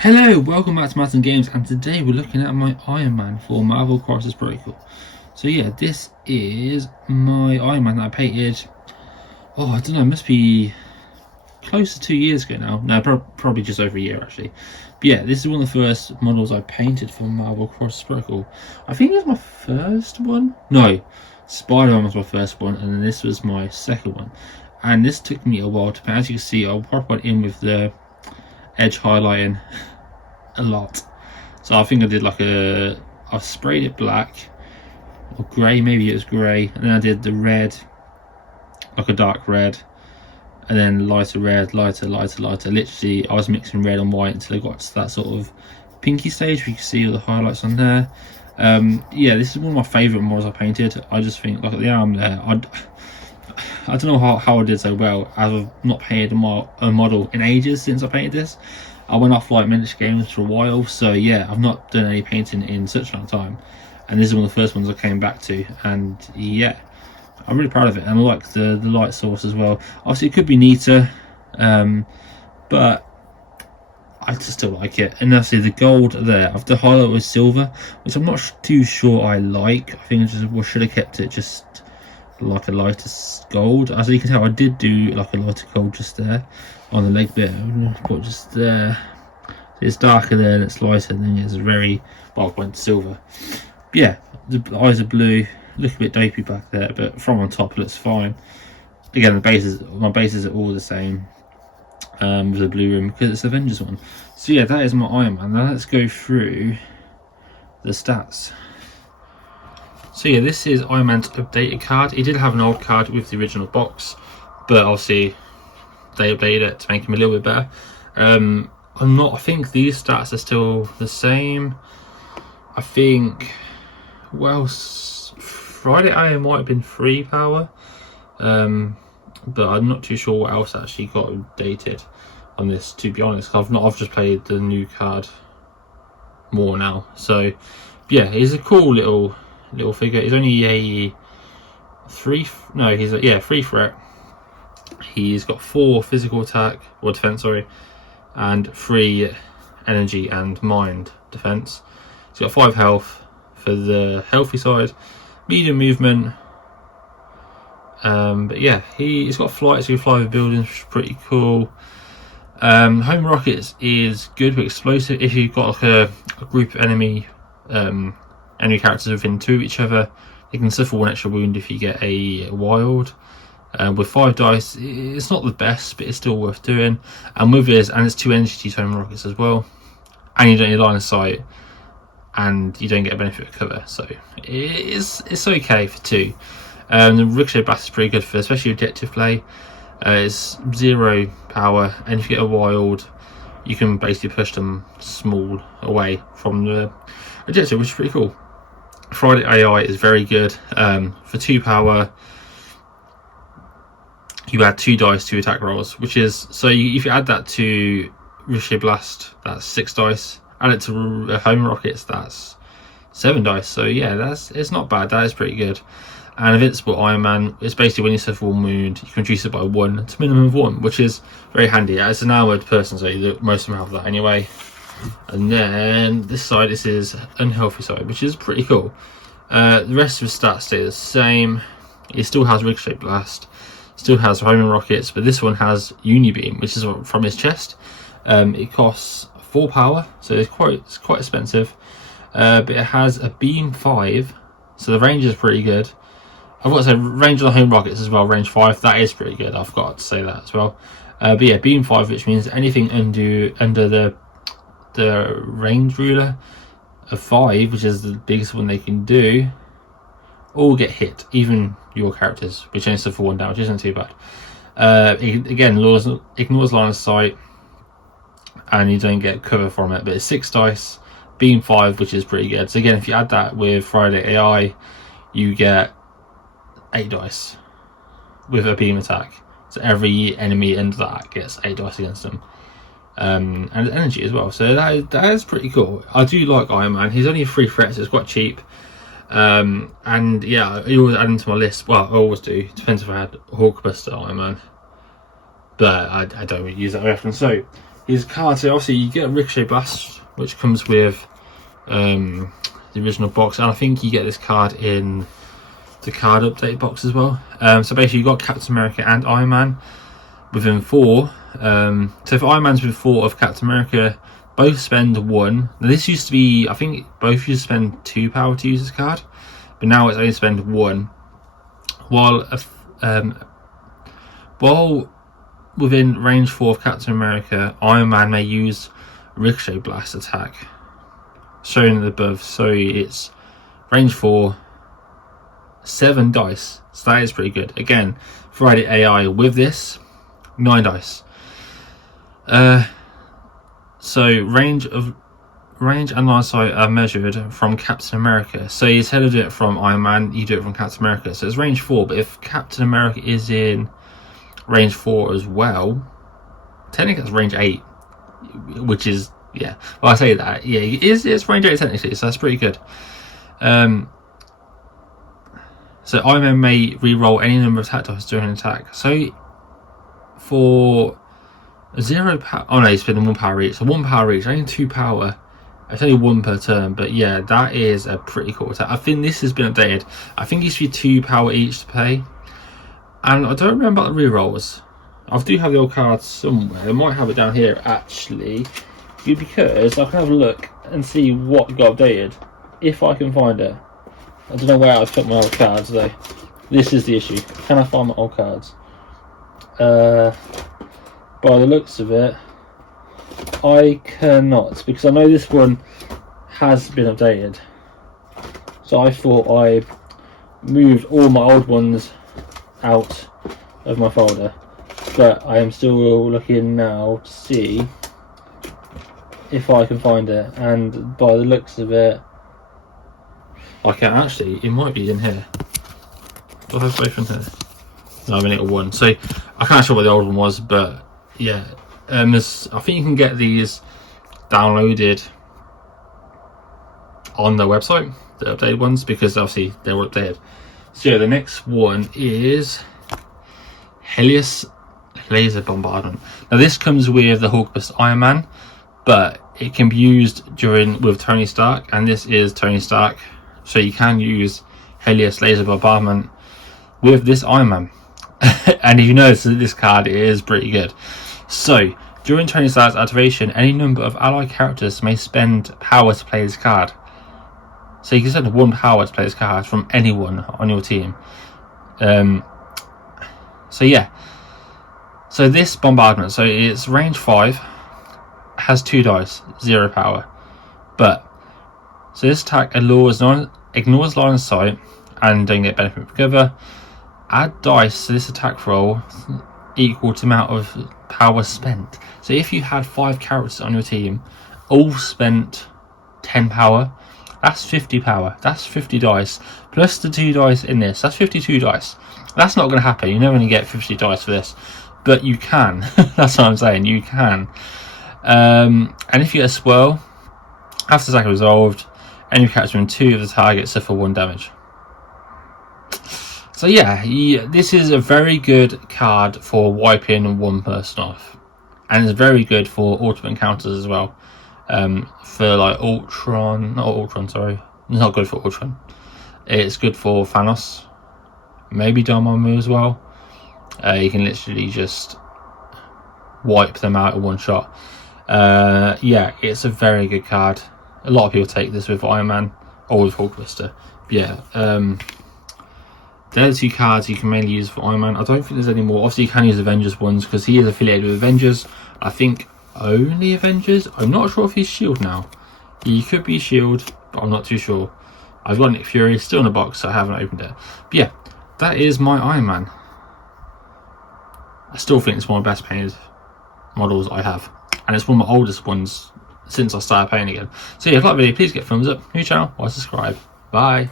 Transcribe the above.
Hello, welcome back to Madden Games, and today we're looking at my Iron Man for Marvel Crisis Protocol. So yeah, this is my Iron Man that I painted, I don't know, it must be close to 2 years ago now. No, probably just over a year actually. But yeah, this is one of the first models I painted for Marvel Crisis Protocol. I think it was my first one. No, Spider-Man was my first one, and then this was my second one. And this took me a while to paint. As you can see, I'll pop one in with the edge highlighting a lot. So I think I did I sprayed it black or grey, maybe it was grey, and then I did the red, like a dark red, and then lighter red, lighter. Literally I was mixing red and white until I got to that sort of pinky stage where you can see all the highlights on there. Yeah, this is one of my favourite models I painted. I just think, look at the arm there, I don't know how I did so well. I've not painted a model in ages since I painted this. I went off like miniature games for a while, so yeah, I've not done any painting in such a long time. And this is one of the first ones I came back to, and yeah, I'm really proud of it. And I like the light source as well. Obviously it could be neater, but I just still like it. And obviously the gold there, I've the highlight with silver, which I'm not too sure I like. I think I should have kept it just like a lighter gold. As you can tell, I did do like a lighter gold just there on the leg bit. I'm put just there. So it's darker there and it's lighter, and then it's very went silver. But yeah, the eyes are blue, look a bit dopey back there, but from on top it looks fine. Again, my bases are all the same, with the blue rim because it's Avengers one. So yeah, that is my Iron Man. Now let's go through the stats. So yeah, this is Iron Man's updated card. He did have an old card with the original box, but obviously they updated it to make him a little bit better. I think these stats are still the same. I think, well, Friday I might have been 3 power, but I'm not too sure what else actually got updated on this, to be honest. I've just played the new card more now. So yeah, he's a cool little figure. He's only a 3 threat. He's got 4 physical attack or defense, and 3 energy and mind defense. He's got 5 health for the healthy side, medium movement. But yeah, he's got flight, so he can fly over buildings, which is pretty cool. Home rockets is good but explosive. If you've got like a group of enemy characters within 2 of each other, you can suffer 1 extra wound if you get a wild. With 5 dice, it's not the best, but it's still worth doing. And with this, and it's 2 energy home rockets as well, and you don't need line of sight, and you don't get a benefit of cover, so it's okay for 2. The ricochet blast is pretty good for especially objective play. It's 0 power, and if you get a wild, you can basically push them small away from the objective, which is pretty cool. Friday AI is very good. For 2 power, you add 2 dice to attack rolls, which is, so if you add that to Ricochet Blast, that's 6 dice. Add it to Home Rockets, that's 7 dice. So yeah, it's not bad. That is pretty good. And Invincible Iron Man, it's basically when you suffer 1 wound, you can reduce it by 1 to a minimum of 1, which is very handy. As an armoured person, so most of them have that anyway. And then this side, this is unhealthy side, which is pretty cool. The rest of his stats stay the same. It still has Ricochet Blast, still has homing rockets, but this one has Unibeam, which is from his chest. It costs 4 power, so it's quite expensive. But it has a beam 5, so the range is pretty good. I've got to say, range on the home rockets as well, range 5, that is pretty good. I've got to say that as well. But yeah, beam 5, which means anything under the range ruler of 5, which is the biggest one they can do, all get hit, even your characters, which only suffer 1 damage, isn't too bad. Again, ignores line of sight, and you don't get cover from it, but it's 6 dice, beam 5, which is pretty good. So again, if you add that with Friday AI, you get 8 dice with a beam attack. So every enemy under that gets 8 dice against them. And energy as well, so that is pretty cool. I do like Iron Man. He's only 3 threats, so it's quite cheap. And yeah, I always add him to my list. Well, I always do. Depends if I had Hulkbuster Iron Man, but I don't really use that very often. So his card. So obviously you get a Ricochet Blast, which comes with the original box, and I think you get this card in the card update box as well. So basically you got Captain America and Iron Man within 4. So if Iron Man's with 4 of Captain America, both spend 1. Now this used to be, I think both used to spend 2 power to use this card, but now it's only spend 1. While within range 4 of Captain America, Iron Man may use Ricochet Blast attack, shown above. So it's range 4, 7 dice. So that is pretty good. Again, Friday AI with this, 9 dice. So range and line of sight are measured from Captain America. So instead of doing it from Iron Man, you do it from Captain America. So it's range 4, but if Captain America is in range 4 as well, technically it's range 8, which is, yeah, well I say that, yeah, it's range 8 technically, so that's pretty good. So Iron Man may re-roll any number of attack dice during an attack. So for 0 power, oh no, he's spending 1 power each, so 1 power each, only 2 power. It's only 1 per turn, but yeah, that is a pretty cool attack. I think this has been updated. I think it used to be 2 power each to pay. And I don't remember the rerolls. I do have the old cards somewhere. I might have it down here actually, because I can have a look and see what got updated, if I can find it. I don't know where I've put my old cards though. This is the issue. Can I find my old cards? By the looks of it, I cannot, because I know this one has been updated. So I thought I moved all my old ones out of my folder, but I am still looking now to see if I can find it, and by the looks of it, I can actually, it might be in here. Do I have both in here? No, I'm in it one, so I can't show what the old one was, but yeah, I think you can get these downloaded on the website, the updated ones, because obviously they were updated. So yeah, the next one is Helios Laser Bombardment. Now this comes with the Hulkbuster Iron Man, but it can be used with Tony Stark, and this is Tony Stark, so you can use Helios Laser Bombardment with this Iron Man. And if you notice that this card is pretty good. So during Tony Stark's activation, any number of allied characters may spend power to play this card. So you can spend 1 power to play this card from anyone on your team. So yeah, so this bombardment, so it's range 5, has 2 dice, 0 power, but so this attack ignores line of sight and don't get benefit from cover. Add dice to this attack roll equal to the amount of power spent. So if you had 5 characters on your team, all spent 10 power, that's 50 power, that's 50 dice, plus the 2 dice in this, that's 52 dice. That's not going to happen, you're never going to get 50 dice for this, but you can. That's what I'm saying, you can. And if you get a swirl, after attack resolved, any character in 2 of the target suffer 1 damage. So yeah, this is a very good card for wiping 1 person off, and it's very good for ultimate encounters as well. For like sorry, it's not good for Ultron. It's good for Thanos, maybe Dormammu as well. You can literally just wipe them out in 1 shot. Yeah, it's a very good card. A lot of people take this with Iron Man or with Hulkbuster. Yeah, they're the 2 cards you can mainly use for Iron Man. I don't think there's any more. Obviously you can use Avengers ones because he is affiliated with Avengers. I think only Avengers. I'm not sure if he's Shield now. He could be Shield, but I'm not too sure. I've got Nick Fury still in the box, so I haven't opened it. But yeah, that is my Iron Man. I still think it's one of the best painted models I have, and it's one of my oldest ones since I started painting again. So yeah, if you like the video, please get a thumbs up, new channel, or subscribe. Bye.